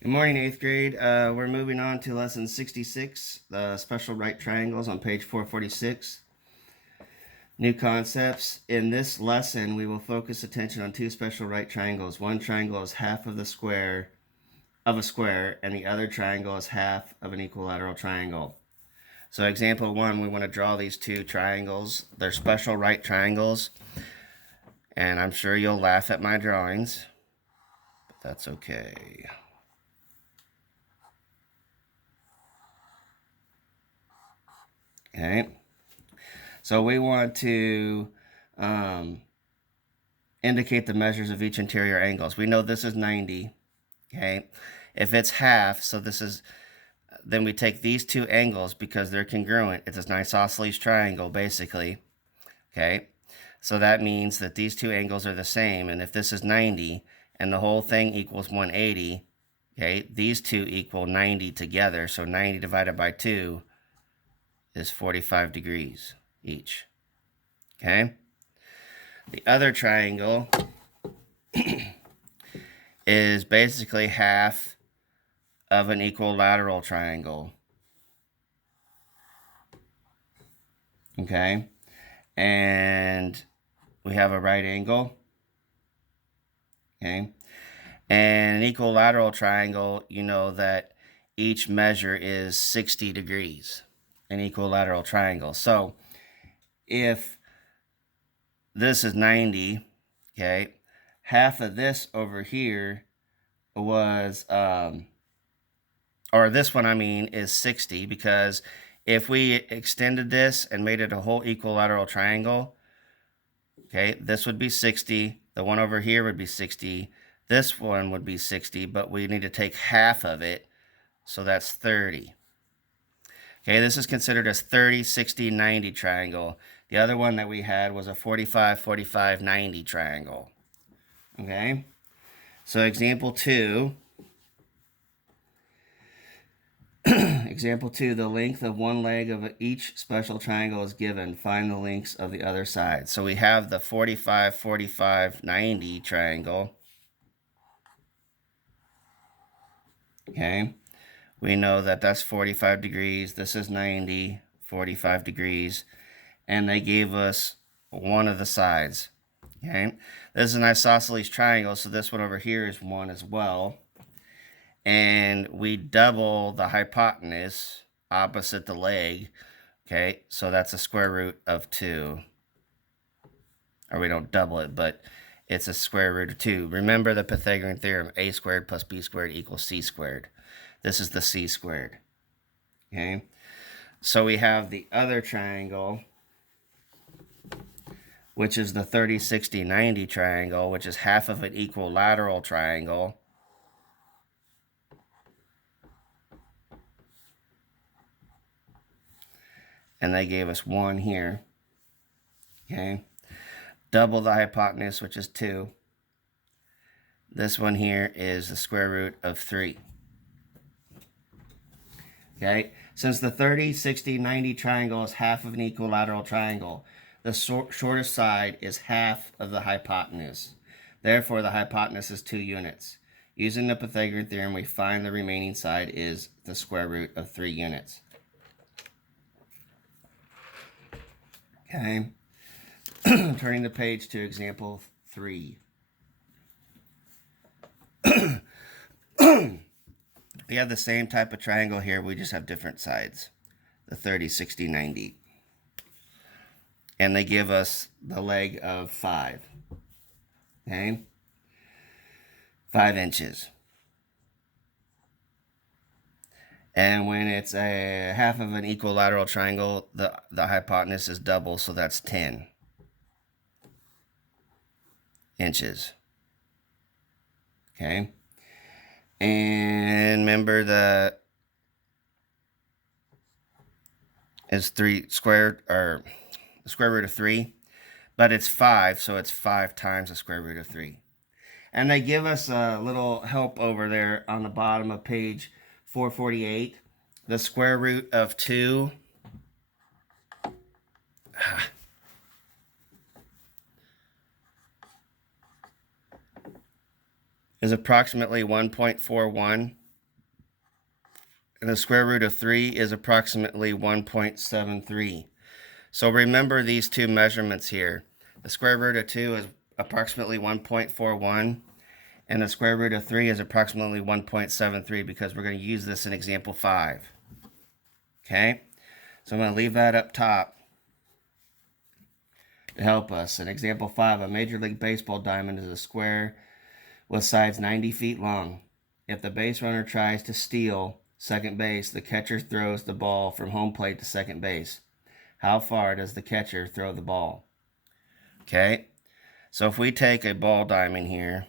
Good morning, 8th grade. We're moving on to lesson 66, the special right triangles on page 446. New concepts. In this lesson, we will focus attention on two special right triangles. One triangle is half of the square of a square, and the other triangle is half of an equilateral triangle. So example 1, we want to draw these two triangles. They're special right triangles, and I'm sure you'll laugh at my drawings, but that's okay. Okay, so we want to indicate the measures of each interior angles. We know this is 90, okay? If it's half, so this is, then we take these two angles because they're congruent. It's an isosceles triangle, basically, okay? So that means that these two angles are the same, and if this is 90 and the whole thing equals 180, okay, these two equal 90 together, so 90 divided by 2 is 45 degrees each, okay? The other triangle is basically half of an equilateral triangle, okay? And we have a right angle, okay? And an equilateral triangle, you know that each measure is 60 degrees, an equilateral triangle. So if this is 90, okay, half of this over here was, or this one, I mean, is 60, because if we extended this and made it a whole equilateral triangle, okay, this would be 60. The one over here would be 60. This one would be 60, but we need to take half of it, so that's 30. Okay, this is considered a 30, 60, 90 triangle. The other one that we had was a 45, 45, 90 triangle. Okay, so example 2. Example 2, the length of one leg of each special triangle is given. Find the lengths of the other side. So we have the 45, 45, 90 triangle. Okay, we know that that's 45 degrees. This is 90, 45 degrees. And they gave us one of the sides. Okay, this is an isosceles triangle, so this one over here is 1 as well. And we double the hypotenuse opposite the leg. Okay, so that's a square root of 2. Or we don't double it, but it's a square root of 2. Remember the Pythagorean theorem, a squared plus b squared equals c squared. This is the c squared. Okay, so we have the other triangle, which is the 30, 60, 90 triangle, which is half of an equilateral triangle. And they gave us 1 here. Okay, double the hypotenuse, which is 2. This one here is the square root of 3. Okay, since the 30, 60, 90 triangle is half of an equilateral triangle, the shortest side is half of the hypotenuse. Therefore, the hypotenuse is 2 units. Using the Pythagorean theorem, we find the remaining side is the square root of 3 units. Okay, turning the page to example 3. We have the same type of triangle here, we just have different sides. The 30, 60, 90. And they give us the leg of 5. Okay? 5 inches. And when it's a half of an equilateral triangle, the hypotenuse is double, so that's 10 inches. Okay? And remember the is 3 squared, or the square root of 3, but it's 5, so it's 5 times the square root of 3. And they give us a little help over there on the bottom of page 448. The square root of 2 is approximately 1.41. And the square root of 3 is approximately 1.73. So remember these two measurements here. The square root of 2 is approximately 1.41, and the square root of 3 is approximately 1.73 because we're going to use this in example 5. Okay? So I'm going to leave that up top to help us. In example 5, a Major League Baseball diamond is a square with sides 90 feet long. If the base runner tries to steal second base, the catcher throws the ball from home plate to second base. How far does the catcher throw the ball? Okay, so if we take a ball diamond here,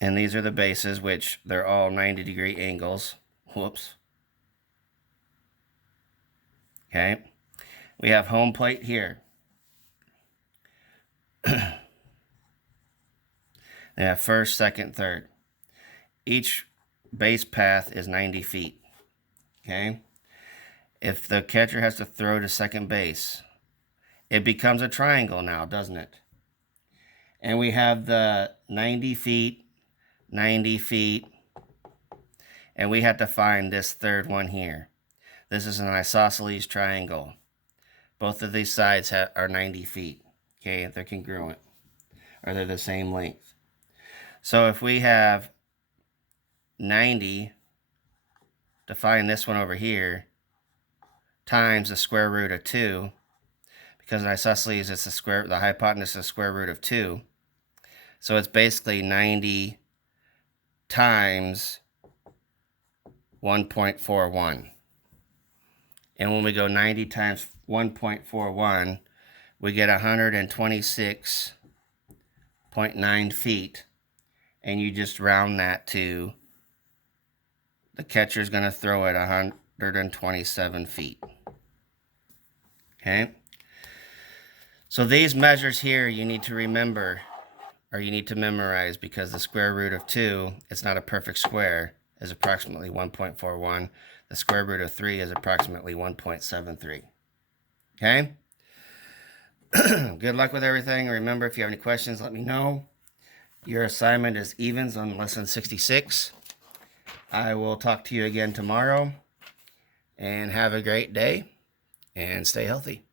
and these are the bases, which they're all 90-degree angles. Whoops. Okay, we have home plate here. They have first, second, third. Each base path is 90 feet. Okay, if the catcher has to throw to second base, it becomes a triangle now, doesn't it? And we have the 90 feet, 90 feet, and we have to find this third one here. This is an isosceles triangle. Both of these sides are 90 feet. Okay, they're congruent, or they're the same length. So if we have 90 to find this one over here, times the square root of 2, because in isosceles it's the hypotenuse is the square root of 2. So it's basically 90 times 1.41. And when we go 90 times 1.41, we get 126.9 feet. And you just round that to, the catcher's going to throw it 127 feet. Okay? So these measures here you need to remember, or you need to memorize, because the square root of 2, it's not a perfect square, is approximately 1.41. The square root of 3 is approximately 1.73. Okay? Good luck with everything. Remember, if you have any questions, let me know. Your assignment is evens on lesson 66. I will talk to you again tomorrow. And have a great day. And stay healthy.